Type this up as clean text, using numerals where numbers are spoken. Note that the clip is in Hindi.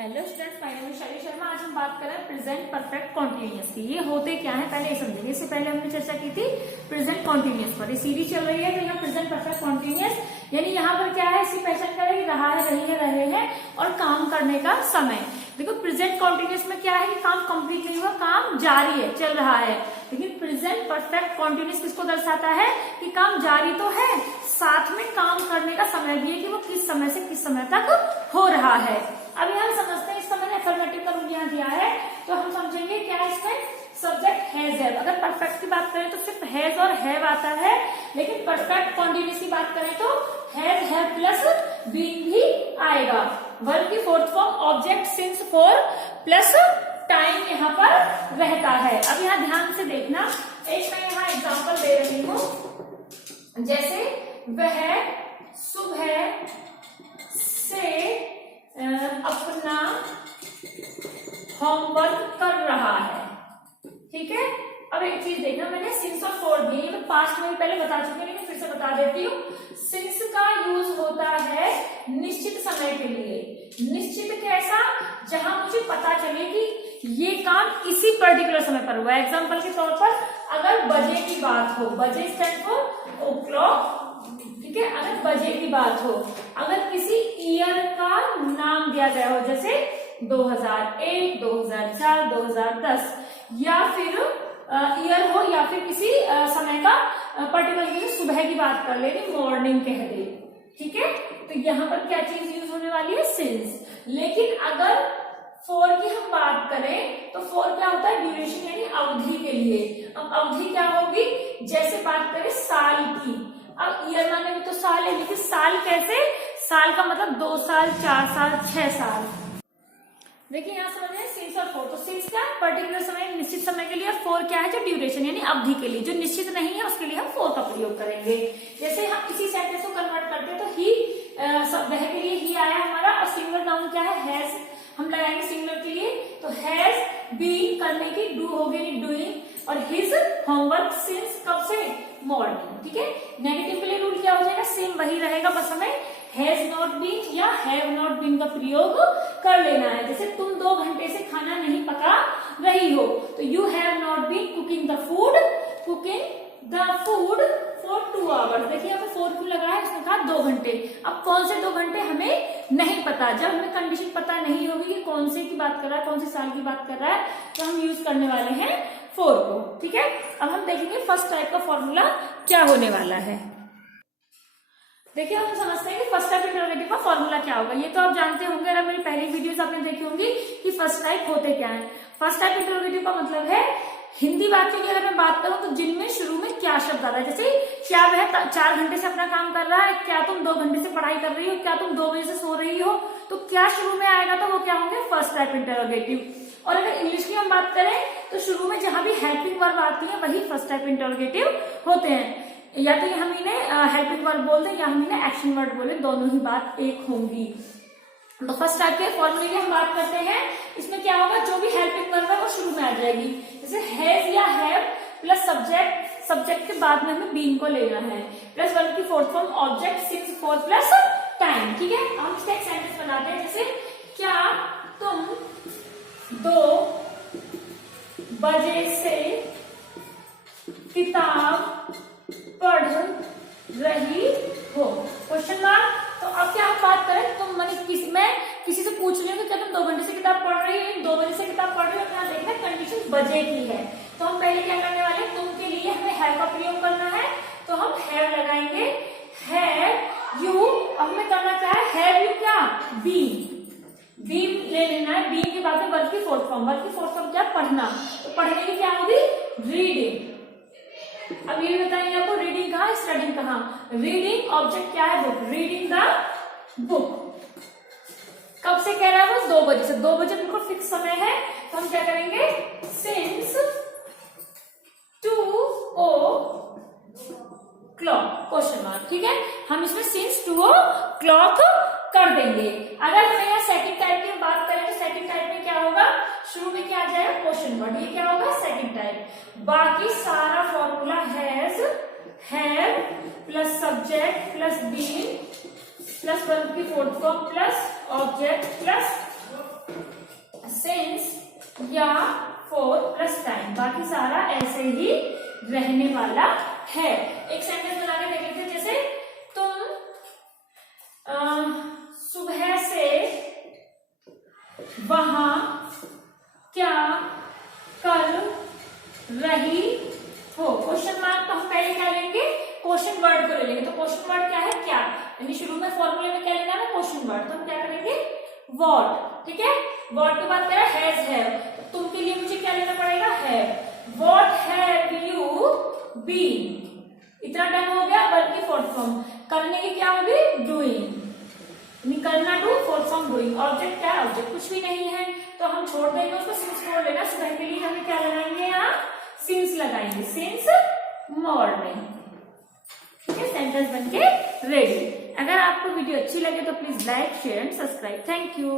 Hello students, my name is शैली शर्मा। आज हम बात कर रहे हैं प्रेजेंट परफेक्ट कॉन्टिन्यूअस की। ये होते क्या है पहले ये समझेंगे। इससे पहले हमने चर्चा की थी प्रेजेंट कॉन्टिन्यूअस पर। ये सीरीज चल रही है तो यहाँ प्रेजेंट परफेक्ट कॉन्टिन्यूअस यानी यहाँ पर क्या है, इसकी पहचान करें रहा है, रही है, रहे हैं और काम करने का समय। देखो प्रेजेंट कॉन्टिन्यूअस में क्या है कि काम कंप्लीट नहीं हुआ, काम जारी है, चल रहा है। लेकिन प्रेजेंट परफेक्ट कॉन्टिन्यूअस किसको दर्शाता है कि काम जारी तो है, साथ में काम करने का समय भी है कि वो किस समय से किस समय तक हो रहा है। अभी हम समझते हैं, इस समय अफर्मेटिव का रूल यहाँ दिया है तो हम समझेंगे क्या है इसमें। सब्जेक्ट हैज है। अगर परफेक्ट की बात करें तो सिर्फ हैज और हैव आता है, लेकिन परफेक्ट कॉन्टिन्यूअस की बात करें तो हैज, हैव प्लस बीन भी आएगा। वर्ब की fourth form object, since, for plus time यहाँ पर रहता है। अब यहाँ ध्यान से देखना, एक मैं यहाँ एग्जांपल दे रही हूं। जैसे वह सुबह से अपना होमवर्क कर रहा है। ठीक है, अब एक चीज देखना, मैंने सिंस और फॉर दी, मैं पास्ट में पहले बता चुकी हूँ लेकिन फिर से बता देती हूँ। सिंस का यूज होता है निश्चित समय के लिए। निश्चित कैसा, जहां मुझे पता चले कि ये काम इसी पर्टिकुलर समय पर हुआ है। एग्जाम्पल के तौर पर अगर बजे की बात हो, बजे स्टैंड फॉर ओ क्लॉक, ठीक है। अगर बजे की बात हो, अगर किसी ईयर का नाम दिया गया हो जैसे 2001, 2004, 2010, या फिर ईयर हो या फिर किसी समय का पर्टिकुलर सुबह की बात कर ले, मॉर्निंग कह दे, ठीक है। तो यहाँ पर क्या चीज यूज होने वाली है, सिंस। लेकिन अगर फॉर की हम बात करें तो फॉर क्या होता है, ड्यूरेशन यानी अवधि के लिए। अब अवधि क्या होगी, जैसे बात करें साल की, अब ईयर माने भी तो साल है, लेकिन साल कैसे, साल का मतलब 2 साल, 4 साल, 6 साल। देखिए यहाँ समझ रहे हैं सिंस और फोर। तो सिंस क्या पर्टिकुलर समय, निश्चित समय के लिए, और फोर क्या है जो ड्यूरेशन यानी अवधि के लिए, जो निश्चित नहीं है उसके लिए हम फोर का प्रयोग करेंगे। जैसे हम इसी सेंटेंस को कन्वर्ट करते हैं तो ही, वह के लिए ही आया हमारा, और सिंगुलर नाउन क्या है, हैज, हम लगाएंगे सिंगुलर के लिए तो हैज बीन, करने की डू हो गई डूइंग, और हिज होमवर्क सिंस, कब से, मॉर्निंग, ठीक है। नेगेटिव के लिए रूल क्या हो जाएगा, सेम वही रहेगा, बस हमें हैज नॉट बीन या हैव नॉट बीन का प्रयोग कर लेना है। जैसे तुम 2 घंटे से खाना नहीं पका रही हो तो you have not been cooking the food for 2 hours. देखिए यहाँ पे 4 क्यों लगा है, उसने कहा 2 घंटे। अब कौन से 2 घंटे हमें नहीं पता। जब हमें कंडीशन पता नहीं होगी कि कौन से की बात कर रहा है, कौन से साल की बात कर रहा है, तो हम यूज करने वाले हैं फॉर को, ठीक है। अब हम देखेंगे फर्स्ट टाइप का फॉर्मूला क्या होने वाला है। देखिए हम समझते हैं कि फर्स्ट टाइप इंटरोगेटिव का फॉर्मूला क्या होगा। ये तो आप जानते होंगे, अगर मेरी पहली वीडियोस आपने देखी होंगी कि फर्स्ट टाइप होते क्या है। फर्स्ट टाइप इंटरोगेटिव का मतलब है, हिंदी वाक्य की अगर मैं बात करूं तो जिनमें शुरू में क्या शब्द आता है। जैसे क्या वह 4 घंटे से अपना काम कर रहा है, क्या तुम 2 घंटे से पढ़ाई कर रही हो, क्या तुम 2 बजे से सो रही हो, तो क्या शुरू में आएगा तो वो क्या होंगे, फर्स्ट टाइप इंटरोगेटिव। और अगर इंग्लिश की हम बात करें तो शुरू में जहां भी हेल्पिंग वर्ब आती है वही फर्स्ट टाइप इंटरोगेटिव होते हैं। या तो हम इन्हें हेल्पिंग वर्ब बोलते हैं या हम इन्हें एक्शन वर्ड बोले, दोनों ही बात एक होंगी। तो फर्स्ट टाइप के फॉर्मूले की हम बात करते हैं। इसमें क्या होगा, जो भी हेल्पिंग वर्ब है वो शुरू में आ जाएगी। जैसे हैज या हैव प्लस सब्जेक्ट, सब्जेक्ट के बाद में हमें बीन को लेना है, प्लस वर्ब की fourth form object, since, for plus time, ठीक है। हम इसका एक सेंटेंस बनाते हैं। जैसे क्या तुम 2 बजे से किताब पढ़ रही हो, क्वेश्चन मार्क। तो अब क्या हम बात करें, तुम मैं किसी से पूछ रही हूँ कि क्या तुम 2 घंटे से किताब पढ़ रही हो, 2 बजे से किताब पढ़ रही हो, यहाँ देखना कंडीशन बजे की है। तो हम पहले क्या करने वाले हैं, तुम के लिए हमें हैव का प्रयोग करना है तो हम हैव लगाएंगे, हैव यू। अब हमें करना क्या है, हैव यू क्या, बीन ले लेना है। बीन के बाद में वर्ब की फोर्थ फॉर्म, वर्ब की फोर्थ फॉर्म क्या, पढ़ना। तो पढ़ने की क्या होगी, रीडिंग। अब ये बताएंगे आपको रीडिंग कहाँ, स्टडिंग कहाँ। रीडिंग ऑब्जेक्ट क्या है, बुक, रीडिंग द बुक। कब से कह रहा है वो, 2 बजे से। 2 बजे बिल्कुल फिक्स समय है तो हम क्या करेंगे, सिंस 2 o'clock, क्वेश्चन मार्क, ठीक है। हम इसमें सिंस 2 o'clock कर देंगे। अगर हमें यहाँ सेकंड टाइप की बात करें तो सेकंड टाइप में क्या होगा, शुरू में क्या आ जाएगा, क्वेश्चन वर्ड, ये क्या होगा, सेकंड टाइप। बाकी सारा formula has, have plus subject plus been plus verb की fourth form plus object plus since या फॉर प्लस टाइम, बाकी सारा ऐसे ही रहने वाला है। एक सेंटेंस बना के देख लेते हैं, जैसे तुम सुबह से वहां क्या कर रही हो। क्वेश्चन मार्क तो हम पहले क्या लेंगे, क्वेश्चन वर्ड को ले लेंगे। तो क्वेश्चन वर्ड क्या है, क्या, यानी शुरू में फॉर्मूले में क्या लेना है, क्वेश्चन वर्ड। तो हम क्या करेंगे, व्हाट, ठीक है। व्हाट के बाद क्या है, हैज हैव। तुम के लिए मुझे क्या लेना पड़ेगा, have. What have you been, इतना टाइम हो गया, बल्कि फोर्थ फॉर्म करने की क्या होगी, डूइंग, करना, do, fourth form doing. Object क्या है, ऑब्जेक्ट कुछ भी नहीं है, तो हम छोड़ देंगे उसको, सिंस छोड़ लेना। सुबह के लिए हमें क्या लगाएंगे, यहाँ सिंस लगाएंगे, सिंस मॉर्निंग। ठीक है, सेंटेंस बनके रेडी। अगर आपको वीडियो अच्छी लगे तो please like, share and subscribe. Thank you.